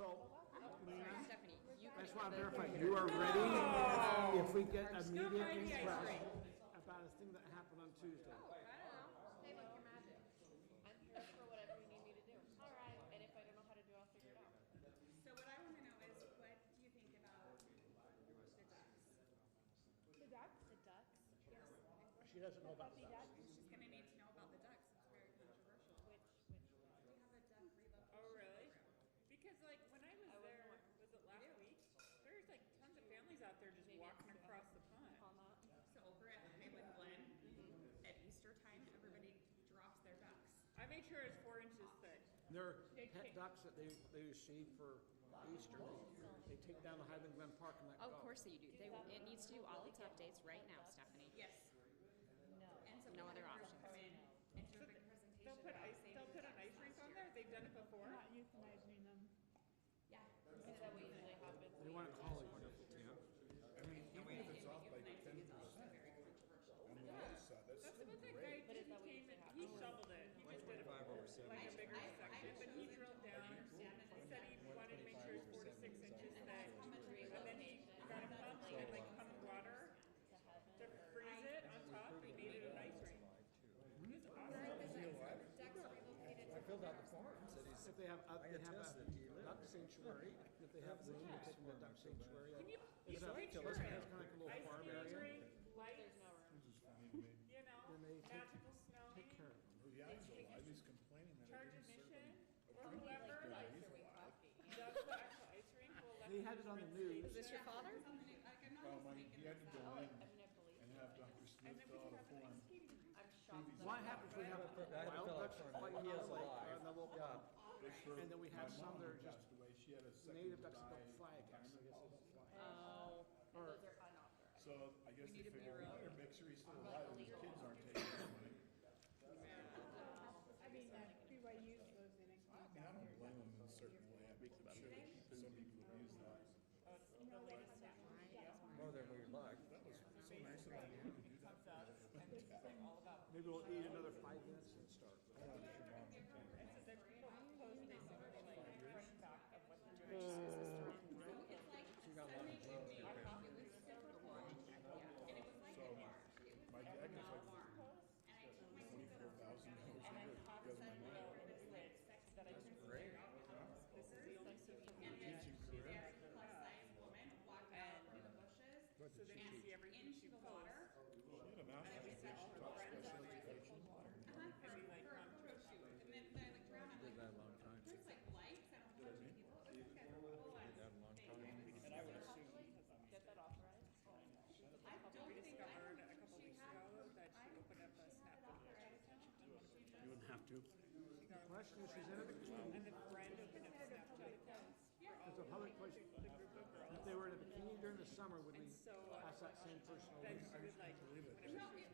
So, Lena, Stephanie, you I just want to verify, you are ready if we get immediate request about a thing that happened on Tuesday. I don't know. Hey, look, your magic. I'm here for whatever you need me to do. All right. And if I don't know how to do it, I'll figure it out. So what I want to know is, what do you think about the ducks? The ducks? The ducks? Yes. She doesn't know about Puppy that. ducks? She's going to need to know about the ducks. It's very controversial. Which We have a duck relocation. Oh, really? program. Because like when I was there, was it last week? There's like tons of families out there just walking across the pond. So over at Highland Glen, at Easter time, everybody drops their ducks. I made sure it's 4 inches thick. They're pet ducks that they receive for Easter. They take down the Highland Glen Park and let go. Of course you do. It needs to do all its updates right now, Stephanie. Yes. No. And so No we other had a group options. come in and do a big presentation. They'll put about ice. saving They'll put an ducks ice rink last on year. there. They've done it before. Not euthanizing them. Yeah. Is that what usually happens? They want to call it wonderful. I mean, even if it's off by 10%, on the other side, that's That's still what that great. guy did. He came and he shoveled it. He just did like a bigger section, but he drilled down. He said he wanted to make sure it's 4 to 6 inches thick, and then he got a pump and like pumped water to freeze it on top. He made it an ice rink. It was awesome. Ducks relocated. I filled out the form, said he's, If they have, I they have attested a he lived. duck sanctuary, if they have room to take them to a duck sanctuary. Can you It's a, picture it's kind it? of like a little Ice farm skating area. rink, lights, Which is funny to me. you know, And they magical snowing, take care of them. Yeah, he's alive, he's complaining that I charge didn't serve admission, him. or whoever like does the actual ice rink will let They them had it on the rinse news. Is this your father? Like, I'm not Well, just making he had to this go up. in and have Dr. Smith fill out a form. I'm shocked. What happens, we have I had to wild fill out ducks for him. fighting He out is like alive. in the local Yeah. and then we have My some mom that are just passed away. She had a second native to ducks that die don't fly, I guess. I guess they don't fly. Oh. Or, Those are unauthorized. So I guess they figured, well, better make sure he's still alive and his kids aren't taking his money. I mean, BYU goes in and I mean, I don't blame him in a certain way. I'm sure that some people abuse that. more than we like. That was so nice of him to do that. maybe we'll eat another 5 minutes and start. So my dad was like $24,000 a year because of my mom. That's great. Teaching career. Plus size woman walked out through the bushes so then you see everything into she the posts. water. She had a master's degree. She taught special education. For a photo shoot. And then I looked around, I'm Did like, that a long time. there's like lights and a whole bunch of people. It looks like a full on Did that a long thing. time. And I would assume get that authorized. I don't We think, discovered I don't a think couple she weeks had. ago that she opened up a snap You wouldn't have to. The question is, she's in a bikini. and the friend opened up Snapchat. It's a public place. If they were in a bikini during the summer, would we ask that same person to Then leave? she would like, whenever No, she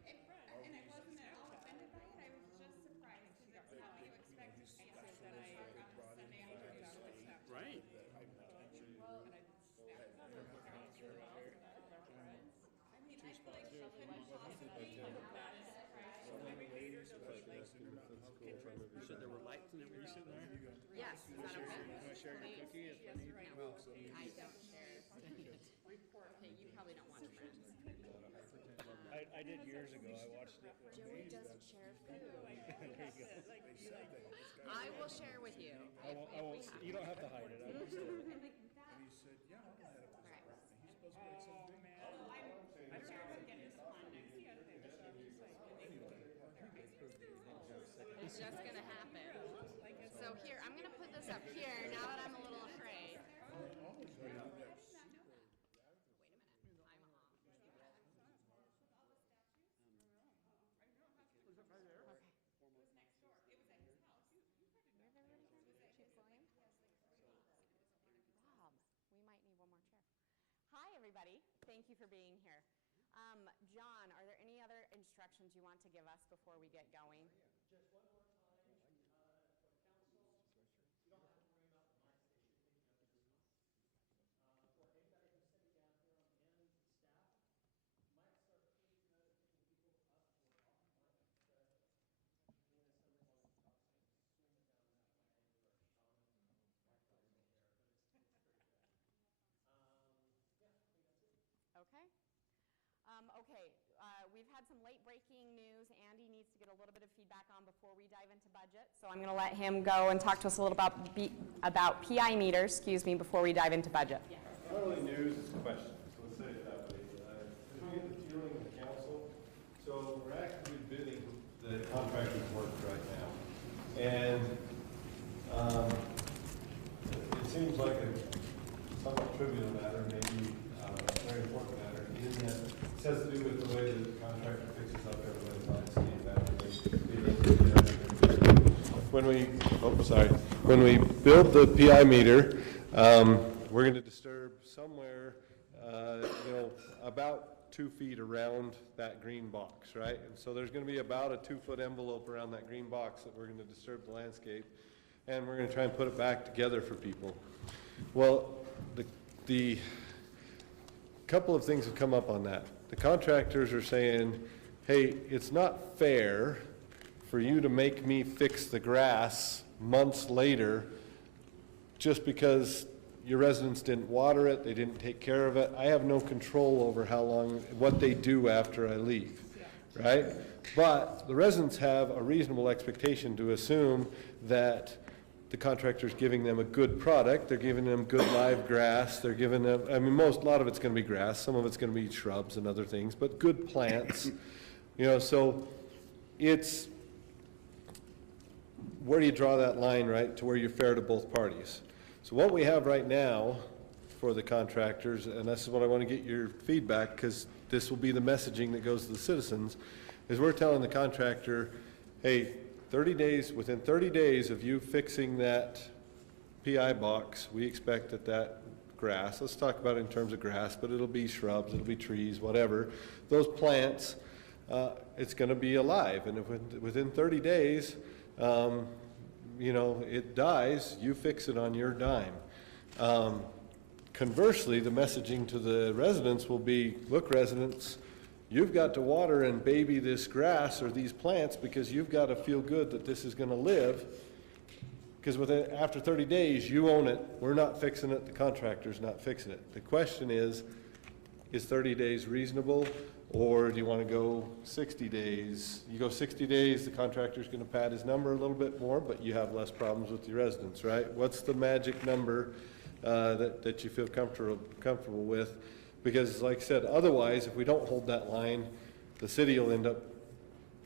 and I wasn't at all offended by it, I was just surprised, because that's how you expect to see us then I on a Sunday afternoon. Right. I mean, I feel like she couldn't possibly have been surprised. Some of the ladies, especially like Intermountain Health Care, You said there were lights and everything sitting there? Yes, is that okay? Share your cookie if we need. No, I don't share. Okay, you probably don't want friends. I did years ago. I watched it. Joey doesn't share food. they said that this guy, I will share with you if we have. You don't have to hide it. I will still. and he said, yeah, I'm gonna head up this apartment. He's supposed to make some big. I'm sure we'll get this one next year. It's just gonna happen. So here, I'm gonna put this up here now that I'm a little afraid. Wait a minute, I'm off. Was it right there? Okay. It was next door, it was at his house. Chief William? Rob, we might need one more chair. Hi, everybody. Thank you for being here. John, are there any other instructions you want to give us before we get going? Just one more time, for council, you don't have to worry about the mics, they should take care of business. For anybody who's sitting down here on the end, staff, mics are pretty good at picking people up to a off mic. Lena said along the top, so swing it down that way, or Sean, mic over there, but it's we've had some late breaking news. Andy needs to get a little bit of feedback on before we dive into budget. So I'm going to let him go and talk to us a little about PI meters, before we dive into budget. Not really news, it's questions. Let's say it that way. As we get the feeling of the council, so we're actively bidding the contractor's work right now. And it seems like a somewhat trivial matter, maybe a very important matter, in that it has to do with the way that the contractor fixes up everybody's landscape after when we build the PI meter, we're going to disturb somewhere, about 2 feet around that green box, right? And so there's going to be about a 2-foot envelope around that green box that we're going to disturb the landscape, and we're going to try and put it back together for people. Well, the couple of things have come up on that. The contractors are saying, hey, it's not fair for you to make me fix the grass months later just because your residents didn't water it, they didn't take care of it. I have no control over what they do after I leave, right? But the residents have a reasonable expectation to assume that the contractor's giving them a good product, they're giving them good live grass, they're giving them, a lot of it's gonna be grass, some of it's gonna be shrubs and other things, but good plants, so it's, where do you draw that line, right, to where you're fair to both parties? So what we have right now for the contractors, and this is what I want to get your feedback, because this will be the messaging that goes to the citizens, is we're telling the contractor, hey, within 30 days of you fixing that PI box, we expect that grass, let's talk about it in terms of grass, but it'll be shrubs, it'll be trees, whatever, those plants, it's going to be alive, and if within 30 days, it dies, you fix it on your dime. Conversely, the messaging to the residents will be, look, residents, you've got to water and baby this grass or these plants because you've got to feel good that this is going to live, because after 30 days, you own it, we're not fixing it, the contractor's not fixing it. The question is 30 days reasonable? Or do you want to go 60 days? You go 60 days, the contractor's going to pad his number a little bit more, but you have less problems with your residents, right? What's the magic number that you feel comfortable with? Because like I said, otherwise, if we don't hold that line, the city will end up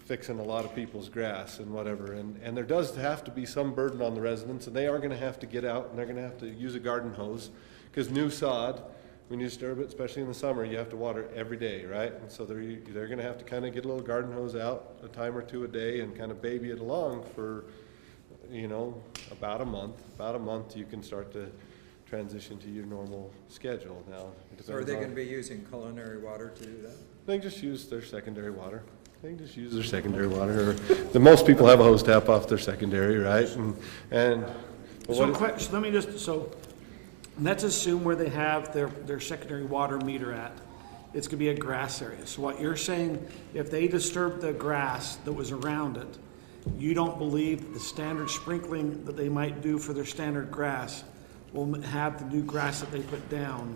fixing a lot of people's grass and whatever. And there does have to be some burden on the residents, and they are going to have to get out, and they're going to have to use a garden hose, because new sod, when you disturb it, especially in the summer, you have to water it every day, right? And so they're going to have to kind of get a little garden hose out a time or two a day and kind of baby it along for, about a month. About a month, you can start to transition to your normal schedule. Now, So are they going to be using culinary water to do that? They just use their secondary water. Or most people have a hose tap off their secondary, right? Let's assume where they have their secondary water meter at, it's gonna be a grass area. So what you're saying, if they disturb the grass that was around it, you don't believe the standard sprinkling that they might do for their standard grass will have the new grass that they put down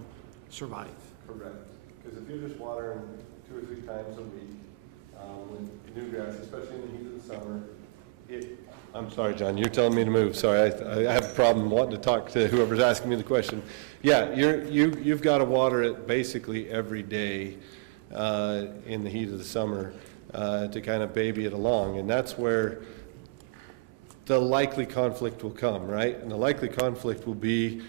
survive? Correct. Because if you're just watering 2 or 3 times a week with new grass, especially in the heat of the summer, I'm sorry, John, you're telling me to move. Sorry, I have a problem wanting to talk to whoever's asking me the question. Yeah, you've got to water it basically every day in the heat of the summer to kind of baby it along. And that's where the likely conflict will come, right? And the likely conflict will be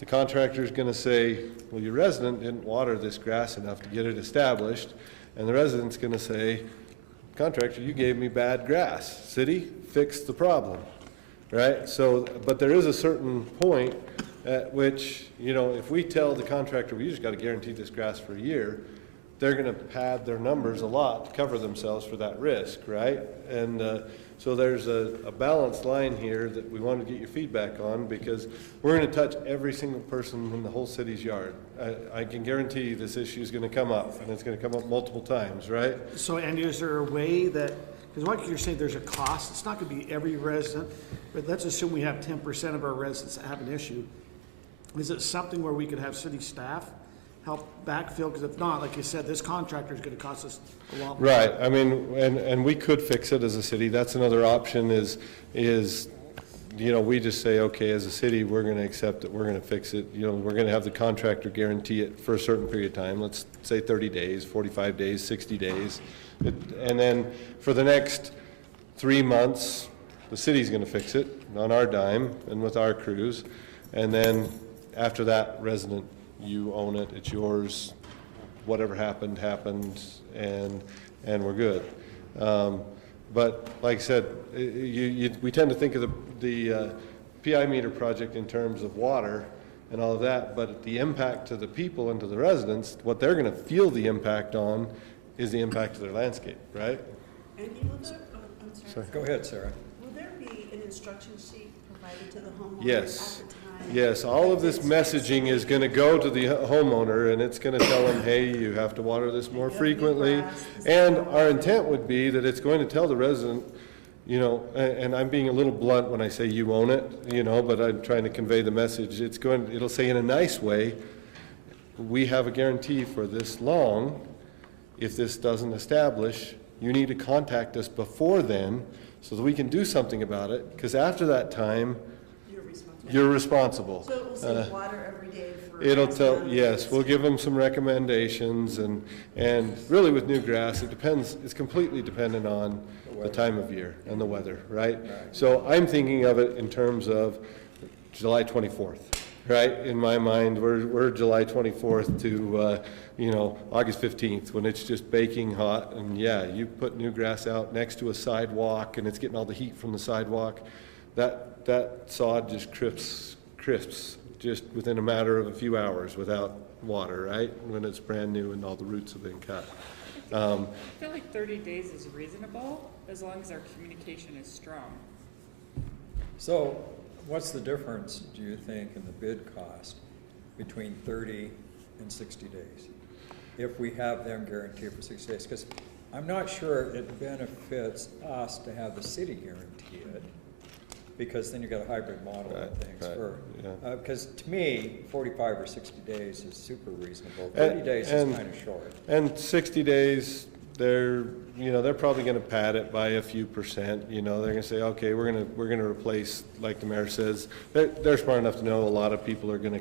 the contractor's going to say, well, your resident didn't water this grass enough to get it established. And the resident's going to say, contractor, you gave me bad grass. City, fix the problem, right? So, but there is a certain point at which, if we tell the contractor, we just got to guarantee this grass for a year, they're going to pad their numbers a lot to cover themselves for that risk, right? And so there's a balanced line here that we want to get your feedback on, because we're going to touch every single person in the whole city's yard. I can guarantee you this issue is going to come up, and it's going to come up multiple times, right? So, Andy, is there a way that, because what you're saying, there's a cost, it's not going to be every resident, but let's assume we have 10% of our residents that have an issue. Is it something where we could have city staff help backfill, because if not, like you said, this contractor is gonna cost us a lot more. Right, I mean, and we could fix it as a city, that's another option is, you know, we just say, okay, as a city, we're gonna accept it, we're gonna fix it, you know, we're gonna have the contractor guarantee it for a certain period of time, let's say 30 days, 45 days, 60 days. And then for the next 3 months, the city's gonna fix it on our dime and with our crews. And then after that, resident, you own it, it's yours, whatever happened, happened, and we're good. But like I said, we tend to think of the PI meter project in terms of water and all of that, but the impact to the people and to the residents, what they're gonna feel the impact on is the impact to their landscape, right? And you will there, I'm sorry. Go ahead, Sarah. Will there be an instruction sheet provided to the homeowner Yes. at the time? Yes, all of this messaging is gonna go to the homeowner, and it's gonna tell them, hey, you have to water this more frequently. And our intent would be that it's going to tell the resident, you know, and I'm being a little blunt when I say you own it, you know, but I'm trying to convey the message. It'll say in a nice way, we have a guarantee for this long. If this doesn't establish, you need to contact us before then so that we can do something about it, because after that time, you're responsible. So it will say water every day for. It'll X tell, amount of yes, days. we'll give them some recommendations, and really with new grass, it depends, it's completely dependent on the time of year and the weather, right? So I'm thinking of it in terms of July 24th, right? In my mind, we're July 24th to, you know, August 15th, when it's just baking hot, and yeah, you put new grass out next to a sidewalk, and it's getting all the heat from the sidewalk, that sod just crisps just within a matter of a few hours without water, right? When it's brand new and all the roots have been cut. I feel like 30 days is reasonable, as long as our communication is strong. So what's the difference, do you think, in the bid cost between 30 and 60 days? If we have them guaranteed for 60 days, because I'm not sure it benefits us to have the city guarantee it, because then you got a hybrid model Right, of things. right, For, yeah. because to me, 45 or 60 days is super reasonable. 30 days is and- kind of short. And 60 days, they're probably gonna pad it by a few percent, you know, they're gonna say, okay, we're gonna replace, like the mayor says, they're smart enough to know a lot of people are gonna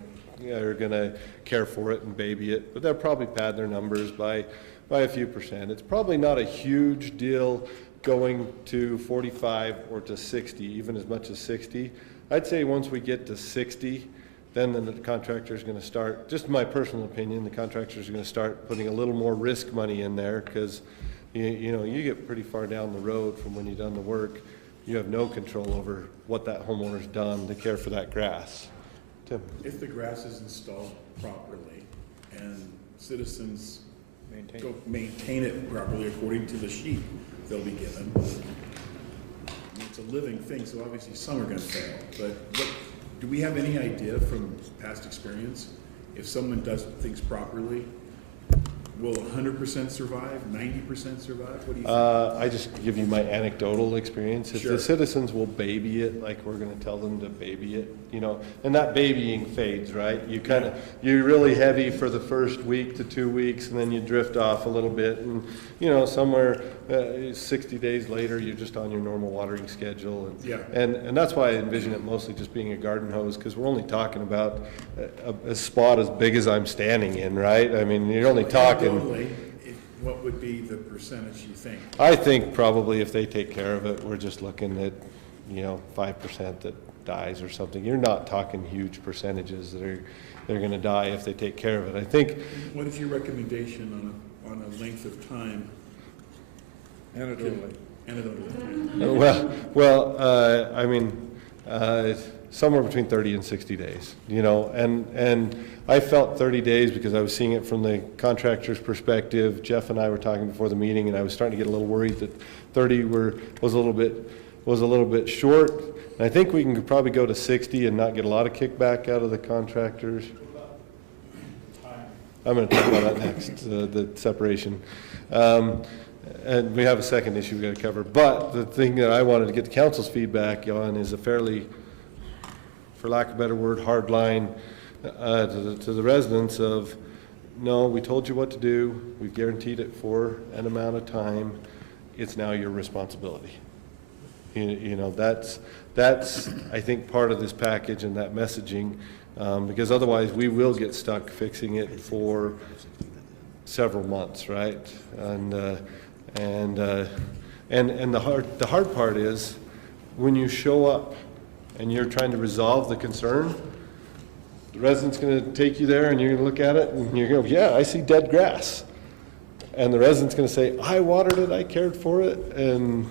care for it and baby it, but they'll probably pad their numbers by a few percent. It's probably not a huge deal going to 45 or to 60, even as much as 60. I'd say once we get to 60, then the contractor's gonna start, just my personal opinion, the contractor's gonna start putting a little more risk money in there, because you know, you get pretty far down the road from when you've done the work, you have no control over what that homeowner's done to care for that grass. Tim? If the grass is installed properly and citizens go maintain it properly according to the sheet they'll be given, it's a living thing, so obviously some are gonna fail. But do we have any idea from past experience, if someone does things properly, will 100% survive, 90% survive? What do you think? I just give you my anecdotal experience. If Sure. the citizens will baby it, like we're gonna tell them to baby it, you know, and that babying fades, right? You're really heavy for the first week to 2 weeks, and then you drift off a little bit, and, you know, somewhere 60 days later, you're just on your normal watering schedule. Yeah. And that's why I envision it mostly just being a garden hose, because we're only talking about a spot as big as I'm standing in, right? I mean, you're only talking. Anecdotally, what would be the percentage you think? I think probably if they take care of it, we're just looking at, you know, 5% that dies or something. You're not talking huge percentages that they're gonna die if they take care of it. I think, What is your recommendation on a length of time? Anecdotally. Anecdotally. I mean, somewhere between 30 and 60 days, you know, and I felt 30 days because I was seeing it from the contractor's perspective. Jeff and I were talking before the meeting, and I was starting to get a little worried that 30 was a little bit short. And I think we can probably go to 60 and not get a lot of kickback out of the contractors. I'm going to talk about that next, the separation. And we have a second issue we got to cover. But the thing that I wanted to get the council's feedback on is a fairly, for lack of a better word, hard line to the residents of, no, we told you what to do, we've guaranteed it for an amount of time, it's now your responsibility. You know, that's, I think, part of this package and that messaging, because otherwise we will get stuck fixing it for several months, right? And the hard part is, when you show up and you're trying to resolve the concern, the resident's gonna take you there and you're gonna look at it and you're gonna go, yeah, I see dead grass. And the resident's gonna say, I watered it, I cared for it, and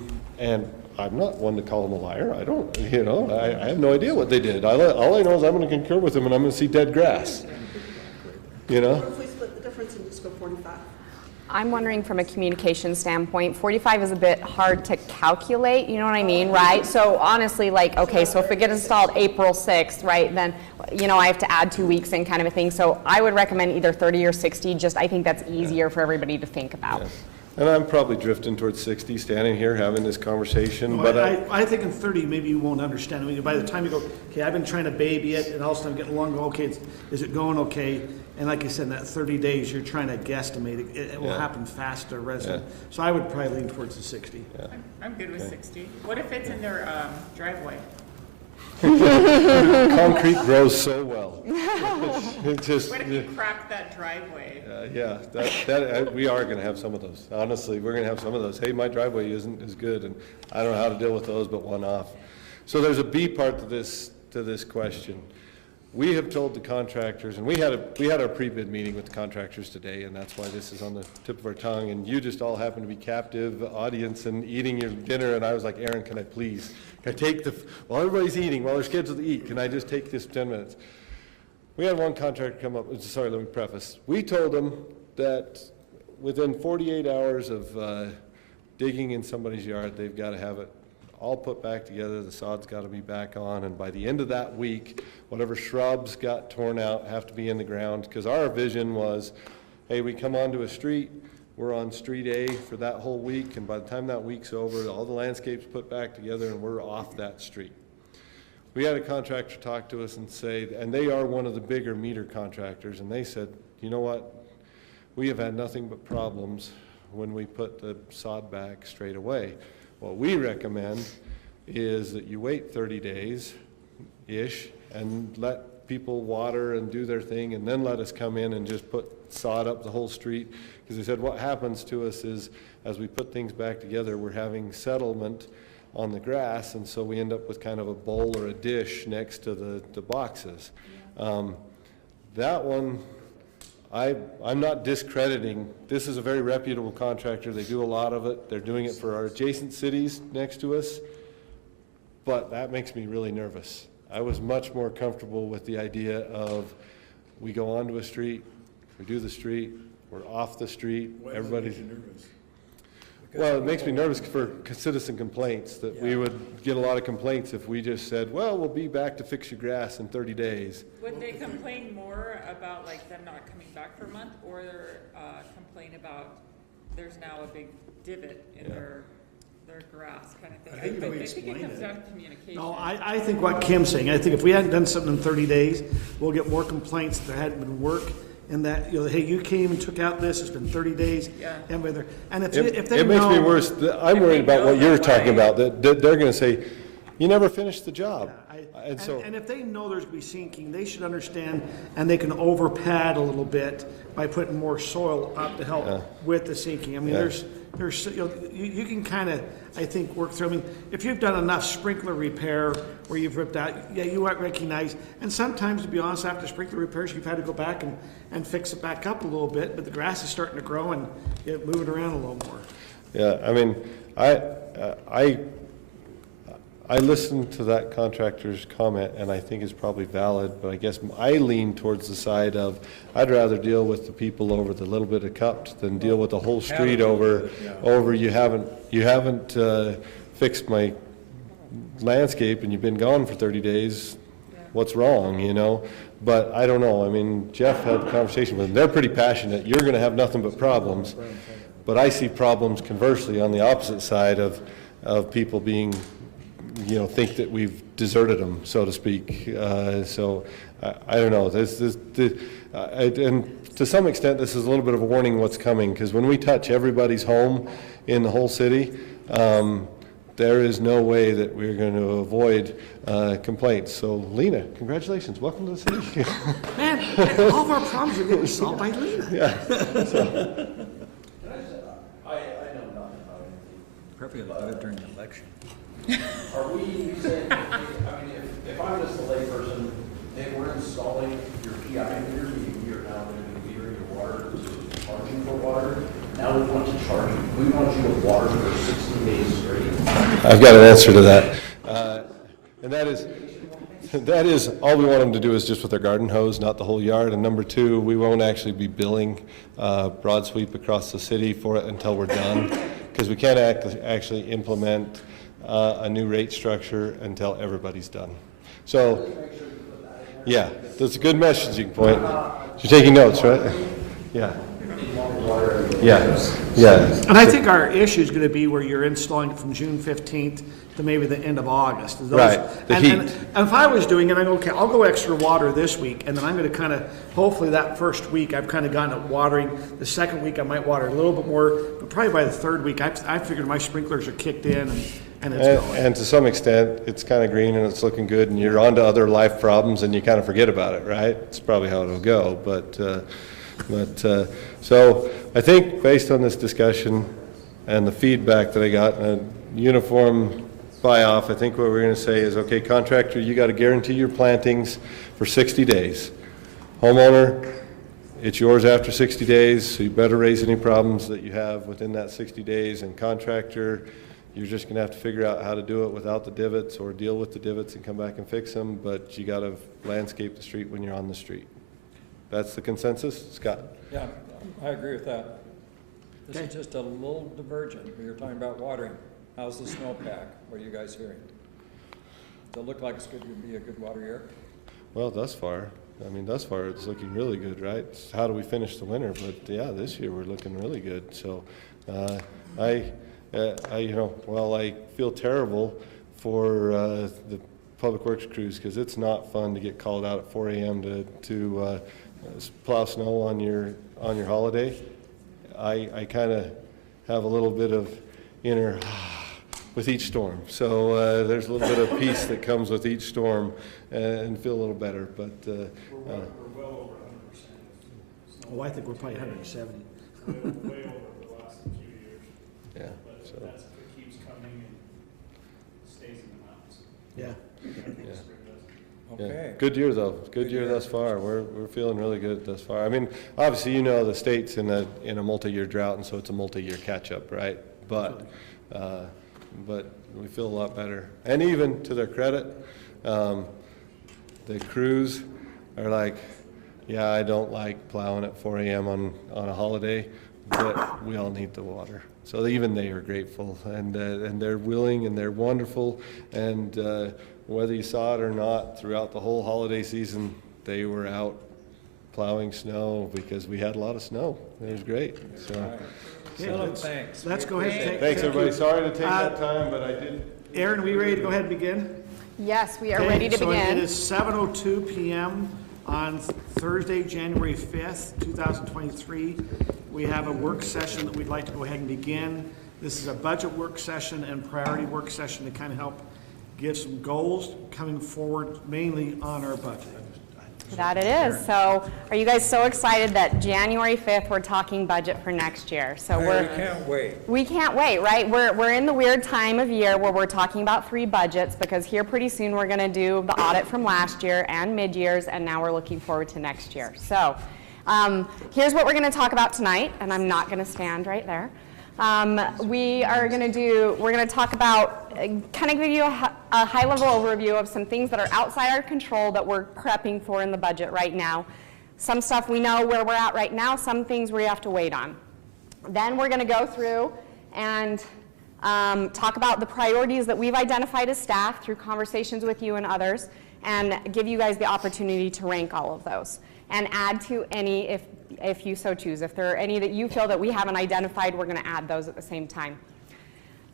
I'm not one to call them a liar. I don't, you know, I have no idea what they did. All I know is I'm gonna concur with them and I'm gonna see dead grass. You know? What if we split the difference and just go 45? I'm wondering from a communication standpoint, 45 is a bit hard to calculate, you know what I mean, right? So honestly, like, okay, so if it gets installed April 6th, right, then, you know, I have to add 2 weeks in kind of a thing. So I would recommend either 30 or 60, just I think that's easier for everybody to think about. Yeah. And I'm probably drifting towards 60, standing here having this conversation, No, but I think in 30, maybe you won't understand. I mean, by the time you go, okay, I've been trying to baby it, and all of a sudden I'm getting along, go, okay, is it going okay? And like I said, in that 30 days, you're trying to guesstimate it. It will Yeah. happen faster, resident. So I would probably lean towards the 60. I'm good with 60. What if it's in their driveway? concrete grows so well. It just, What if you crack that driveway? we are gonna have some of those. Honestly, we're gonna have some of those. Hey, my driveway isn't as good, and I don't know how to deal with those, but one off. So there's a B part to this question. We have told the contractors, and we had our pre-bid meeting with the contractors today, and that's why this is on the tip of our tongue, and you just all happen to be captive audience and eating your dinner, and I was like, Aaron, can I please, can I take while everybody's eating, while they're scheduled to eat, can I just take this 10 minutes? We had one contractor come up, sorry, let me preface. We told them that within 48 hours of digging in somebody's yard, they've got to have it all put back together, the sod's got to be back on, and by the end of that week, whatever shrubs got torn out have to be in the ground, because our vision was, hey, we come onto a street, we're on street A for that whole week, and by the time that week's over, all the landscape's put back together and we're off that street. We had a contractor talk to us and say, and they are one of the bigger meter contractors, and they said, you know what, we have had nothing but problems when we put the sod back straight away. What we recommend is that you wait 30 days-ish and let people water and do their thing, and then let us come in and just put sod up the whole street. Because they said what happens to us is, as we put things back together, we're having settlement on the grass, and so we end up with kind of a bowl or a dish next to the boxes. That one, I'm not discrediting. This is a very reputable contractor. They do a lot of it. They're doing it for our adjacent cities next to us. But that makes me really nervous. I was much more comfortable with the idea of we go onto a street, we do the street, we're off the street, everybody's... Well, it makes me nervous for citizen complaints, that we would get a lot of complaints if we just said, well, we'll be back to fix your grass in 30 days. Would they complain more about like them not coming back for a month, or complain about there's now a big divot in their grass kind of thing? I think if we it explain comes it. down to communication. No, I think what Kim's saying, I think if we hadn't done something in 30 days, we'll get more complaints that there hadn't been work, and that, you know, hey, you came and took out this, it's been 30 days. Yeah. And whether, and if they It makes me know- worse. I'm If worried they about know what you're that talking way. about, that they're gonna say, you never finished the job. And so, And if they know there's gonna be sinking, they should understand, and they can over pad a little bit by putting more soil up to help with the sinking. I mean, Yeah. there's, you know, you can kind of, I think, work through. I mean, if you've done enough sprinkler repair where you've ripped out, yeah, you might recognize, and sometimes, to be honest, after sprinkler repairs, you've had to go back and fix it back up a little bit, but the grass is starting to grow and move it around a little more. yeah, I mean, I listened to that contractor's comment, and I think it's probably valid, but I guess I lean towards the side of, I'd rather deal with the people over the little bit of cupped than deal with the whole street over you haven't fixed my landscape and you've been gone for 30 days, what's wrong, you know? But I don't know, I mean, Jeff had a conversation with them, they're pretty passionate, you're gonna have nothing but problems, but I see problems conversely on the opposite side of people being think that we've deserted them, so to speak. So I don't know. And to some extent, this is a little bit of a warning what's coming, because when we touch everybody's home in the whole city, there is no way that we're going to avoid complaints. So Lena, congratulations. Welcome to the city. Man, all of our problems are getting solved by Lena. Yeah. Probably do it during the election. Are we saying, I mean, if I'm just a layperson, and we're installing your PI meter, we are now going to be metering your water, charging for water. Now we want to charge you, we want you with water for 60 days straight. I've got an answer to that. And that is, all we want them to do is just with their garden hose, not the whole yard. And number two, we won't actually be billing broad sweep across the city for it until we're done, because we can't actually implement a new rate structure until everybody's done. So, yeah, that's a good messaging point. You're taking notes, right? Yeah. Yeah, yeah. And I think our issue is going to be where you're installing it from June 15th to maybe the end of August. Those- Right, the and heat. And if I was doing it, I go, okay, I'll go extra water this week, and then I'm going to kind of, hopefully that first week, I've kind of gotten it watering. The second week, I might water a little bit more, but probably by the third week, I figured my sprinklers are kicked in and it's going. And to some extent, it's kind of green and it's looking good, and you're on to other life problems and you kind of forget about it, right? It's probably how it'll go, so I think based on this discussion and the feedback that I got, and a uniform buy-off, I think what we're going to say is, okay, contractor, you got to guarantee your plantings for 60 days. Homeowner, it's yours after 60 days, so you better raise any problems that you have within that 60 days. And contractor, you're just going to have to figure out how to do it without the divots, or deal with the divots and come back and fix them, but you got to landscape the street when you're on the street. That's the consensus? Scott? Yeah, I agree with that. This Okay. is just a little divergent. We were talking about watering. How's the snowpack? What are you guys hearing? Does it look like it's going to be a good water year? Well, thus far it's looking really good, right? It's how do we finish the winter? But yeah, this year we're looking really good. So I feel terrible for the public works crews, because it's not fun to get called out at 4 a.m. to plow snow on your holiday. I kind of have a little bit of inner with each storm. So there's a little bit of peace that comes with each storm, and feel a little better. But We're well over 100%. Oh, I think we're probably 170. Way over the last few years. yeah, But so that's, it keeps coming and stays in the mountains. Yeah. yeah. Okay. Good year though. Good year thus far. We're feeling really good thus far. I mean, obviously, the state's in a multi-year drought, and so it's a multi-year catch-up, right? But we feel a lot better. And even to their credit, the crews are like, yeah, I don't like plowing at 4 a.m. on a holiday, but we all need the water. So even they are grateful, and they're willing, and they're wonderful, and whether you saw it or not, throughout the whole holiday season, they were out plowing snow, because we had a lot of snow. It was great. So, Philip, thanks. Let's go ahead and take. thanks, thank everybody. you. Sorry to take that time, but I did. Aaron, are we ready to go ahead and begin? Yes, we are Okay, ready to So it begin. is 7:02 p.m. on Thursday, January 5th, 2023. We have a work session that we'd like to go ahead and begin. This is a budget work session and priority work session to kind of help give some goals coming forward, mainly on our budget. That it is. So are you guys so excited that January 5th, we're talking budget for next year? So Hey, we can't wait. we can't wait, right? We're in the weird time of year where we're talking about 3 budgets, because here pretty soon we're going to do the audit from last year and mid-years, and now we're looking forward to next year. So here's what we're going to talk about tonight, and I'm not going to stand right there. We're going to talk about, kind of give you a high-level overview of some things that are outside our control that we're prepping for in the budget right now. Some stuff we know where we're at right now, some things we have to wait on. Then we're going to go through and talk about the priorities that we've identified as staff through conversations with you and others, and give you guys the opportunity to rank all of those and add to any if you so choose. If there are any that you feel that we haven't identified, we're going to add those at the same time.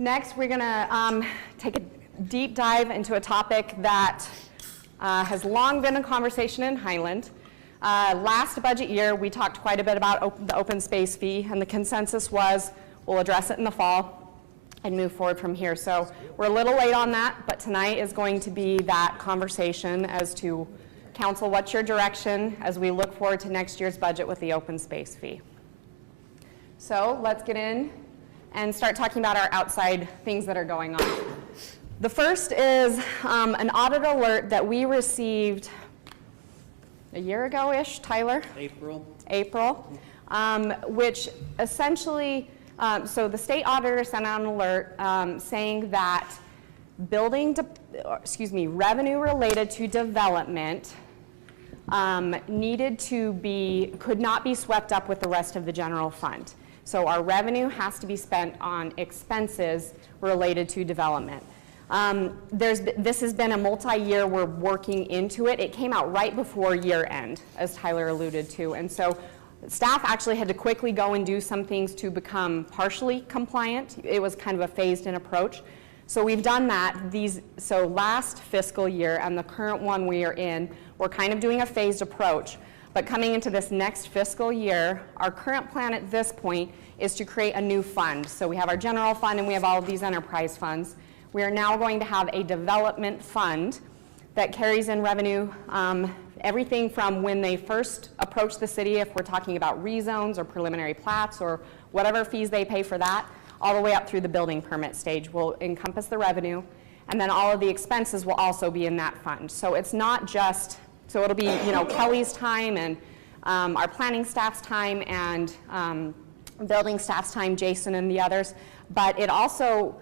Next, we're going to take deep dive into a topic that has long been a conversation in Highland. Last budget year, we talked quite a bit about the open space fee, and the consensus was we'll address it in the fall and move forward from here. So we're a little late on that, but tonight is going to be that conversation as to, council, what's your direction as we look forward to next year's budget with the open space fee. So let's get in and start talking about our outside things that are going on. The first is an audit alert that we received a year ago-ish, Tyler? April, which essentially, so the state auditor sent out an alert saying that revenue related to development could not be swept up with the rest of the general fund. So our revenue has to be spent on expenses related to development. This has been a multi-year, we're working into it. It came out right before year end, as Tyler alluded to. And so staff actually had to quickly go and do some things to become partially compliant. It was kind of a phased-in approach. So we've done that. So last fiscal year and the current one we are in, we're kind of doing a phased approach. But coming into this next fiscal year, our current plan at this point is to create a new fund. So we have our general fund and we have all of these enterprise funds. We are now going to have a development fund that carries in revenue, everything from when they first approach the city, if we're talking about rezones or preliminary plats or whatever fees they pay for that, all the way up through the building permit stage will encompass the revenue. And then all of the expenses will also be in that fund. So it's not just, so it'll be, Kelly's time and our planning staff's time and building staff's time, Jason and the others. But it also,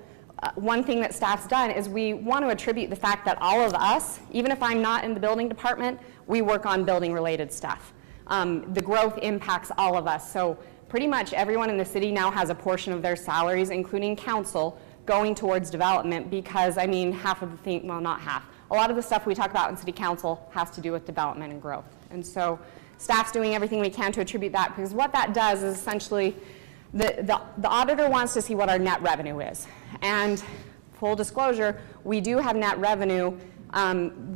one thing that staff's done is we want to attribute the fact that all of us, even if I'm not in the building department, we work on building related stuff. The growth impacts all of us. So pretty much everyone in the city now has a portion of their salaries, including council, going towards development because, half of the thing, well, not half, a lot of the stuff we talk about in city council has to do with development and growth. And so staff's doing everything we can to attribute that, because what that does is essentially the auditor wants to see what our net revenue is. And full disclosure, we do have net revenue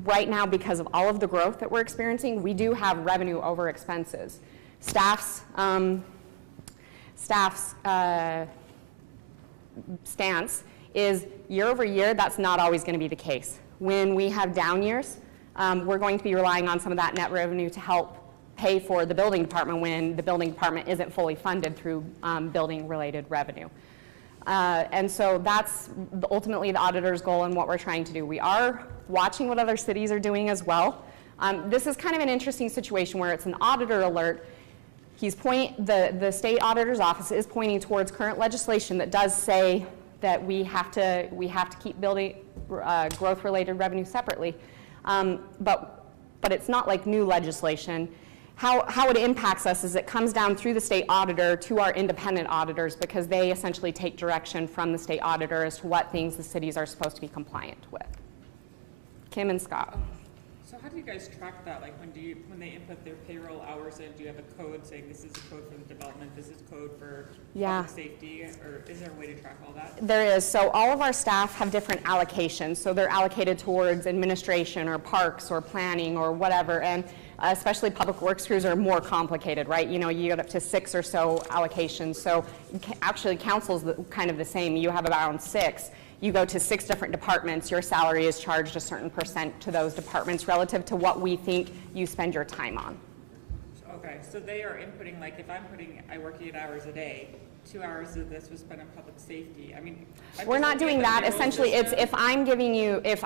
right now because of all of the growth that we're experiencing. We do have revenue over expenses. Staff's stance is year over year, that's not always going to be the case. When we have down years, we're going to be relying on some of that net revenue to help pay for the building department when the building department isn't fully funded through building related revenue. And so that's ultimately the auditor's goal and what we're trying to do. We are watching what other cities are doing as well. This is kind of an interesting situation where it's an auditor alert. The state auditor's office is pointing towards current legislation that does say that we have to keep building growth-related revenue separately, but it's not like new legislation. How it impacts us is it comes down through the state auditor to our independent auditors, because they essentially take direction from the state auditor as to what things the cities are supposed to be compliant with. Kim and Scott. So how do you guys track that? Like when they input their payroll hours in, do you have a code saying this is a code for the development, this is code for public safety, or is there a way to track all that? There is. So all of our staff have different allocations. So they're allocated towards administration or parks or planning or whatever, and especially public works crews are more complicated, right? You get up to 6 or so allocations. So actually council's kind of the same. You have around 6. You go to 6 different departments, your salary is charged a certain % to those departments relative to what we think you spend your time on. Okay, so they are inputting, like if I work 8 hours a day, 2 hours of this was spent on public safety. We're not doing that. Essentially, it's if I'm giving you, if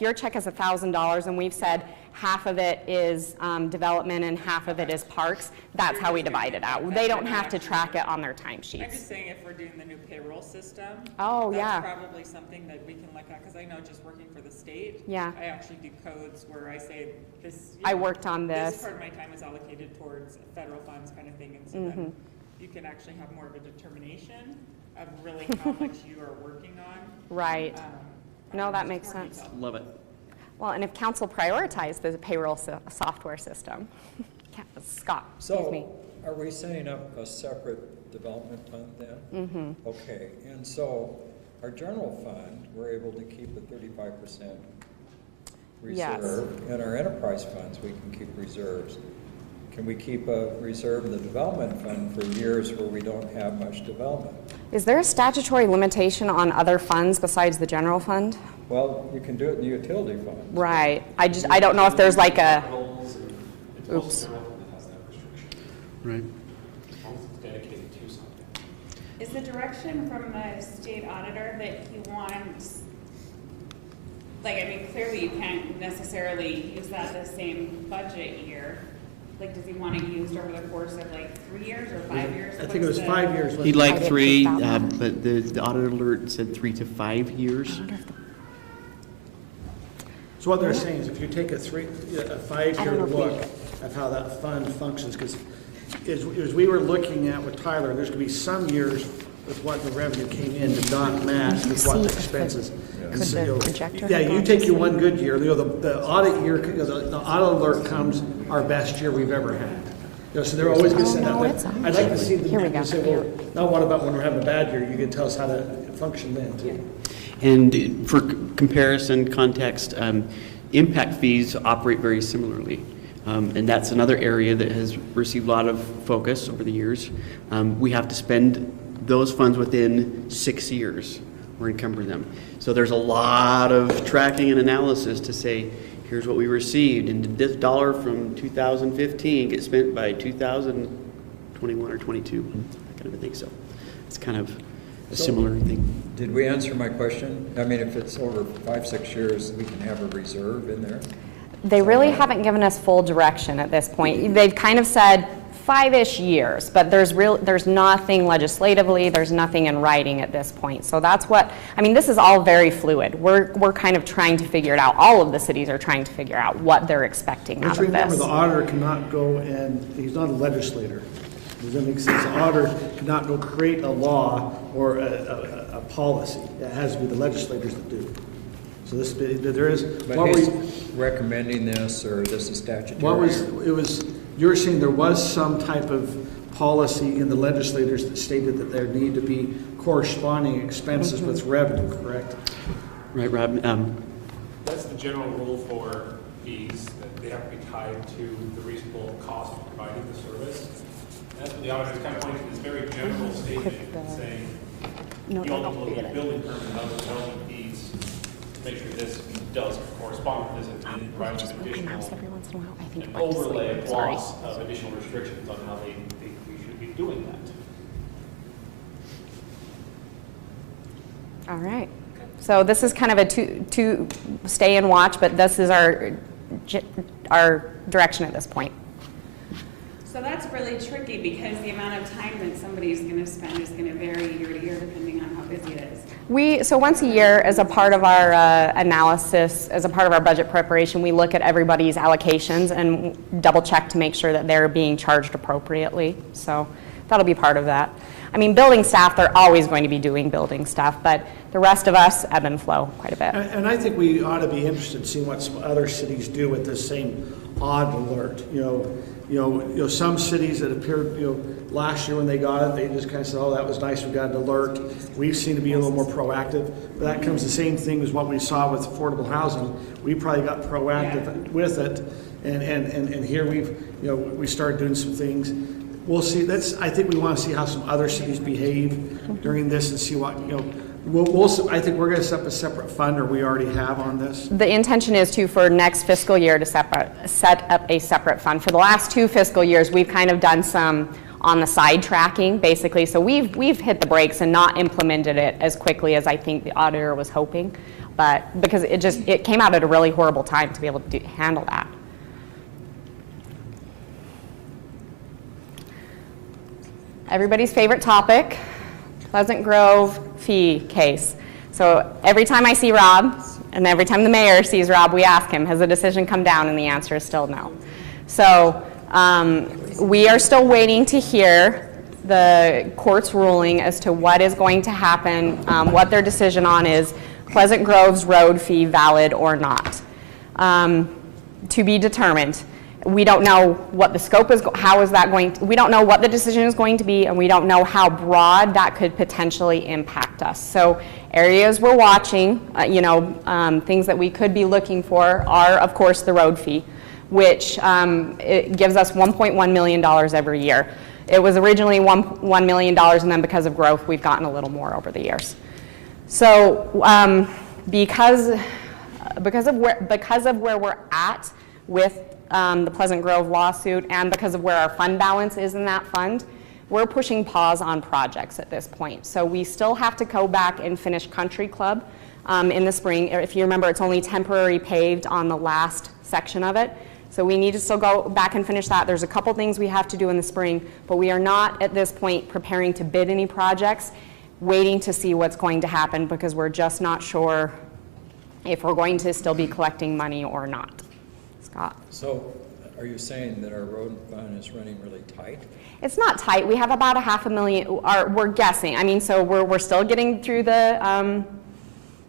your check is $1,000 and we've said half of it is development and half of it is parks, that's how we divide it out. They don't have to track it on their timesheets. I'm just saying if we're doing the new payroll system, that's probably something that we can look at, because I know just working for the state, I actually do codes where I say this. I worked on this. This part of my time is allocated towards federal funds kind of thing, and so then you can actually have more of a determination of really how much you are working on. Right. No, that makes sense. Detail. Love it. Well, and if council prioritized the payroll software system, Scott, excuse me. Are we setting up a separate development fund then? Okay, and so our general fund, we're able to keep a 35% Yes. reserve. In our enterprise funds, we can keep reserves. Can we keep a reserve in the development fund for years where we don't have much development? Is there a statutory limitation on other funds besides the general fund? Well, you can do it in the utility fund. Right, I don't know if there's like a, oops. Right. Is the direction from the state auditor that he wants, like, I mean, clearly you can't necessarily use that the same budget year. Like, does he want it used over the course of like 3 years or 5 years? I think it was 5 years. He'd I like didn't 3, get that one. but the audit alert said 3 to 5 years. So what they're saying is if you take a 5-year know if we- look at how that fund functions, because as we were looking at with Tyler, there's gonna be some years with what the revenue came in did not match with what the expenses. And so, Could the you know, projector yeah, have you gone take to your sleep? one good year, you know, the audit year, the audit alert comes our best year we've ever had. You know, so they're always gonna send Oh, out, no, it's on. I'd like to see Here we them go. say, well, now what about when we're having a bad year? You can tell us how to function then too. And for comparison, context, impact fees operate very similarly. And that's another area that has received a lot of focus over the years. We have to spend those funds within 6 years or encumber them. So there's a lot of tracking and analysis to say, here's what we received, and did this dollar from 2015 get spent by 2021 or 22, that kind of a thing. So it's kind of a similar thing. Did we answer my question? I mean, if it's over 5, 6 years, we can have a reserve in there? They really haven't given us full direction at this point. They've kind of said 5-ish years, but there's nothing legislatively, there's nothing in writing at this point. So that's what, I mean, this is all very fluid. We're kind of trying to figure it out. All of the cities are trying to figure out what they're expecting out Just of remember, this. the auditor cannot go and, he's not a legislator. Does that make sense? The auditor cannot go create a law or a policy. It has to be the legislators that do. So this, there is, But what he's we, recommending this, or this is statutory? what was, it was, you were saying there was some type of policy in the legislators that stated that there need to be corresponding expenses with revenue, correct? Right, Rob? That's the general rule for fees, that they have to be tied to the reasonable cost of providing the service. And that's what the auditor is kind of pointing to, this very general statement saying, No, you no, no, ultimately forget it. building permit and other development fees to make sure this does correspond with this and then provide Just an work my mouse additional, every once in a while. I think an it went to sleep. overlay, a Sorry. gloss of additional restrictions on how they think we should be doing that. All right. So this is kind of a two stay and watch, but this is our direction at this point. So that's really tricky because the amount of time that somebody's gonna spend is gonna vary year to year depending on how busy it is. So once a year, as a part of our analysis, as a part of our budget preparation, we look at everybody's allocations and double check to make sure that they're being charged appropriately. So that'll be part of that. I mean, building staff, they're always going to be doing building stuff, but the rest of us ebb and flow quite a bit. And I think we ought to be interested in seeing what some other cities do with this same odd alert. You know, some cities that appeared, last year when they got it, they just kind of said, oh, that was nice, we got an alert. We seem to be a little more proactive. But that comes the same thing as what we saw with affordable housing. We probably got proactive with it. And here we started doing some things. We'll see. I think we want to see how some other cities behave during this and see what, I think we're going to set up a separate fund, or we already have on this. The intention is for next fiscal year to set up a separate fund. For the last 2 fiscal years, we've kind of done some on the side tracking, basically. So we've hit the brakes and not implemented it as quickly as I think the auditor was hoping, but because it came out at a really horrible time to be able to handle that. Everybody's favorite topic, Pleasant Grove fee case. So every time I see Rob, and every time the mayor sees Rob, we ask him, has the decision come down? And the answer is still no. So we are still waiting to hear the court's ruling as to what is going to happen, what their decision on is, Pleasant Grove's road fee valid or not, to be determined. We don't know what the scope is, how is that going, we don't know what the decision is going to be, and we don't know how broad that could potentially impact us. So areas we're watching, things that we could be looking for are, of course, the road fee, which it gives us $1.1 million every year. It was originally $1 million, and then because of growth, we've gotten a little more over the years. So because of where we're at with the Pleasant Grove lawsuit, and because of where our fund balance is in that fund, we're pushing pause on projects at this point. So we still have to go back and finish Country Club in the spring. If you remember, it's only temporary paved on the last section of it. So we need to still go back and finish that. There's a couple things we have to do in the spring, but we are not at this point preparing to bid any projects, waiting to see what's going to happen, because we're just not sure if we're going to still be collecting money or not. Scott? So are you saying that our road fund is running really tight? It's not tight. We have about $500,000, we're guessing. I mean, so we're still getting through the,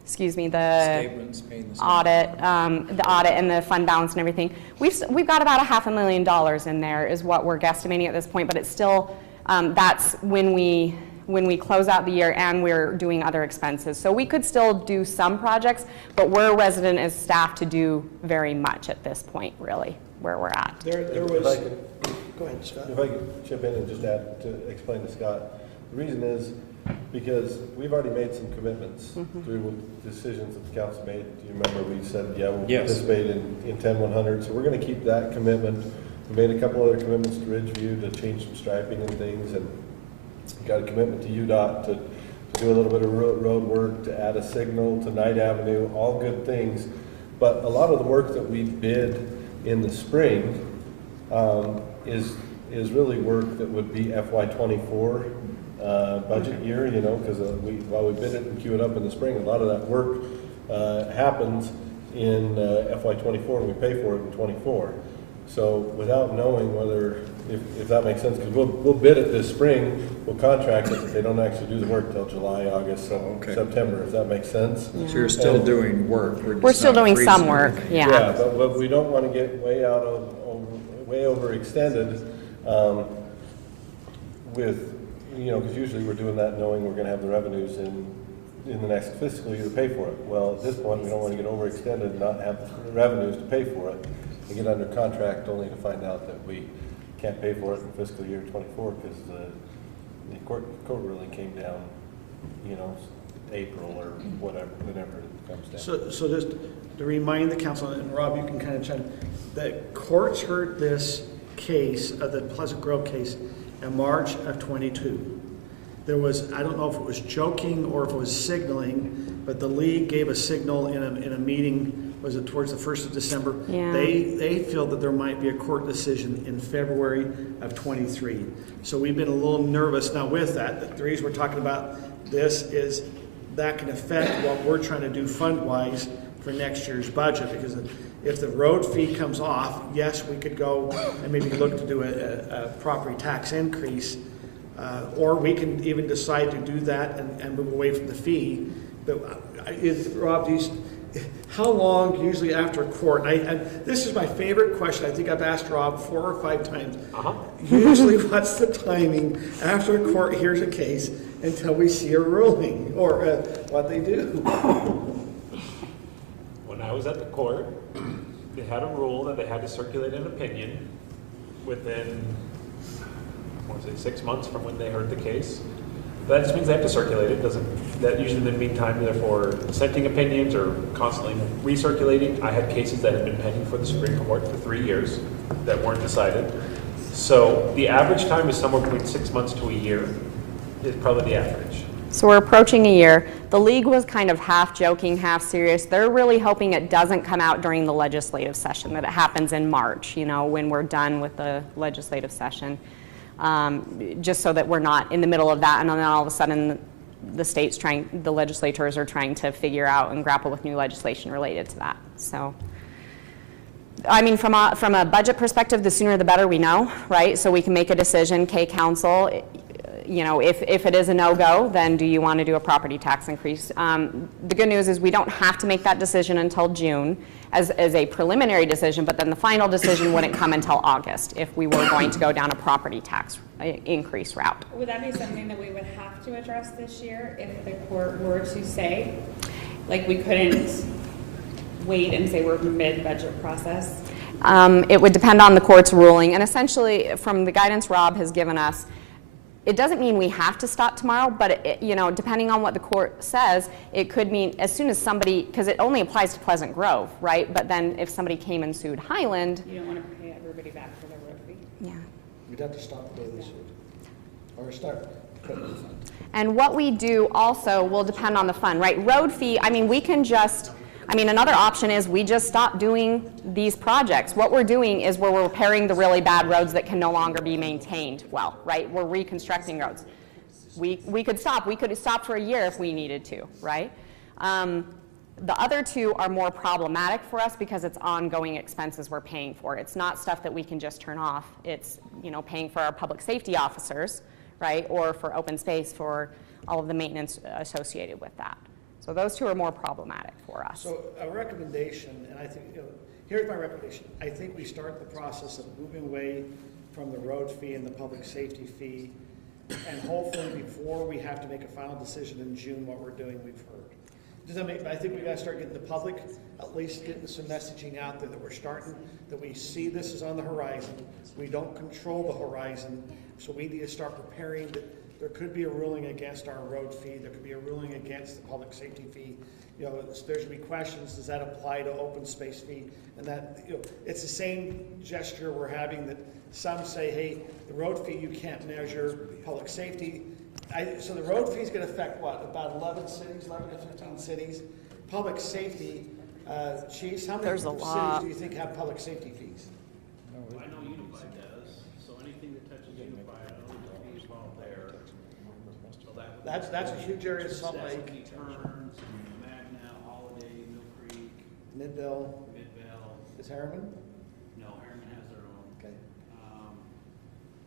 Statements, paying the audit, the audit and the fund balance and everything. We've got about $500,000 in there is what we're guesstimating at this point, but it's still, that's when we close out the year and we're doing other expenses. So we could still do some projects, but we're resident as staff to do very much at this point, really, where we're at. There If was, I could- go ahead, Scott. If I could chip in and just add to explain to Scott, the reason is because we've already made some commitments through decisions that the council made. Do you remember we said, yeah, we'll Yes. participate in 10-100, so we're gonna keep that commitment. We made a couple other commitments to Ridgeview to change some striping and things, and got a commitment to UDOT to do a little bit of road work, to add a signal to Knight Avenue, all good things. But a lot of the work that we bid in the spring is really work that would be FY24 budget year, because while we bid it and queue it up in the spring, a lot of that work happens in FY24 and we pay for it in 24. So without knowing whether, if that makes sense, because we'll bid it this spring, we'll contract it, but they don't actually do the work till July, August, September, if that makes sense. So you're still doing work? We're still doing some freezing work, everything. yeah. But we don't want to get way overextended with, because usually we're doing that knowing we're going to have the revenues in the next fiscal year to pay for it. Well, at this point, we don't want to get overextended and not have the revenues to pay for it, and get under contract only to find out that we can't pay for it in fiscal year 24 because the court ruling came down, April or whatever, whenever it comes down. So just to remind the council, and Rob, you can kind of chime, the courts heard this case, the Pleasant Grove case, in March of 22. There was, I don't know if it was joking or if it was signaling, but the league gave a signal in a meeting, was it towards the 1st of December? Yeah. They feel that there might be a court decision in February of 23. So we've been a little nervous now with that. The reason we're talking about this is that can affect what we're trying to do fund-wise for next year's budget, because if the road fee comes off, yes, we could go and maybe look to do a property tax increase, or we can even decide to do that and move away from the fee. But Rob, how long usually after court? And this is my favorite question. I think I've asked Rob 4 or 5 times. Usually, what's the timing after a court hears a case until we see a ruling or what they do? When I was at the court, they had a rule that they had to circulate an opinion within, I want to say 6 months from when they heard the case. That just means they have to circulate it. That usually in the meantime, therefore, dissenting opinions or constantly recirculating. I had cases that had been pending for the Supreme Court for 3 years that weren't decided. So the average time is somewhere between 6 months to a year is probably the average. So we're approaching a year. The league was kind of half joking, half serious. They're really hoping it doesn't come out during the legislative session, that it happens in March, when we're done with the legislative session. Just so that we're not in the middle of that, and then all of a sudden the legislators are trying to figure out and grapple with new legislation related to that. So, I mean, from a budget perspective, the sooner the better, we know, right? So we can make a decision, council, you know, if it is a no-go, then do you want to do a property tax increase? The good news is we don't have to make that decision until June as a preliminary decision, but then the final decision wouldn't come until August if we were going to go down a property tax increase route. Would that be something that we would have to address this year if the court were to say, like, we couldn't wait and say we're mid-budget process? It would depend on the court's ruling, and essentially, from the guidance Rob has given us, it doesn't mean we have to stop tomorrow, but you know, depending on what the court says, it could mean as soon as somebody, because it only applies to Pleasant Grove, right? But then if somebody came and sued Highland, You don't want to pay everybody back for their road fee? yeah. You'd have to stop the way they should, or start cutting the fund. And what we do also will depend on the fund, right? Road fee, I mean, we can just, I mean, another option is we just stop doing these projects. What we're doing is we're repairing the really bad roads that can no longer be maintained well, right? We're reconstructing roads. We could stop for a year if we needed to, right? The other two are more problematic for us because it's ongoing expenses we're paying for. It's not stuff that we can just turn off. It's, you know, paying for our public safety officers, right? Or for open space for all of the maintenance associated with that. So those two are more problematic for us. So a recommendation, and I think, you know, here's my recommendation. I think we start the process of moving away from the road fee and the public safety fee, and hopefully before we have to make a final decision in June what we're doing, we've heard. Does that make, I think we gotta start getting the public, at least getting some messaging out there that we're starting, that we see this is on the horizon. We don't control the horizon, so we need to start preparing that there could be a ruling against our road fee, there could be a ruling against the public safety fee. You know, there's gonna be questions, does that apply to open space fee? And that, you know, it's the same gesture we're having that some say, hey, the road fee, you can't measure public safety. So the road fee is gonna affect what, about 11 cities, 11 to 15 cities? Public safety, Chiefs, how many There's a cities lot. do you think have public safety fees? I know Unified does, so anything that touches Unified, I know the fees fall there. So That's a huge area of Salt That's Lake, Turns, Magna, Holiday, Mill Creek, Midville, Midvale. is Harriman? No, Harriman has their own. Okay.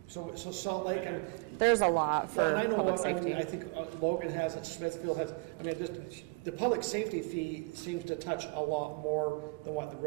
So Salt Lake, and There's a lot well, and for I know, public I mean, safety. I think Logan has it, Smithfield has, I mean, just, the public safety fee seems to touch a lot more than what the road